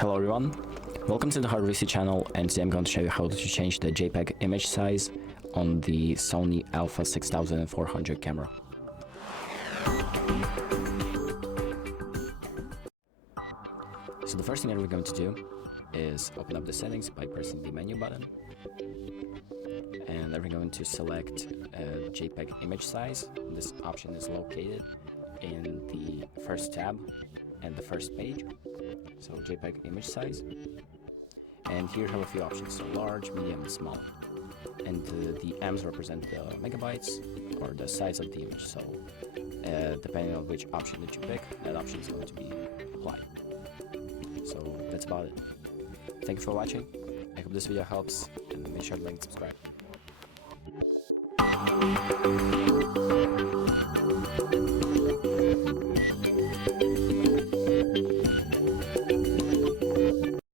Hello everyone, welcome to the HardReset channel, and today I'm going to show you how to change the JPEG image size on the Sony Alpha 6400 camera. So the first thing that we're going to do is open up the settings by pressing the menu button, and then we're going to select JPEG image size. This option is located in the first tab and the first page, so JPEG image size. And here you have a few options, so large, medium, and small. And the M's represent the megabytes or the size of the image, so depending on which option that you pick, that option is going to be applied. So that's about it. Thank you for watching. I hope this video helps, and make sure to like and subscribe.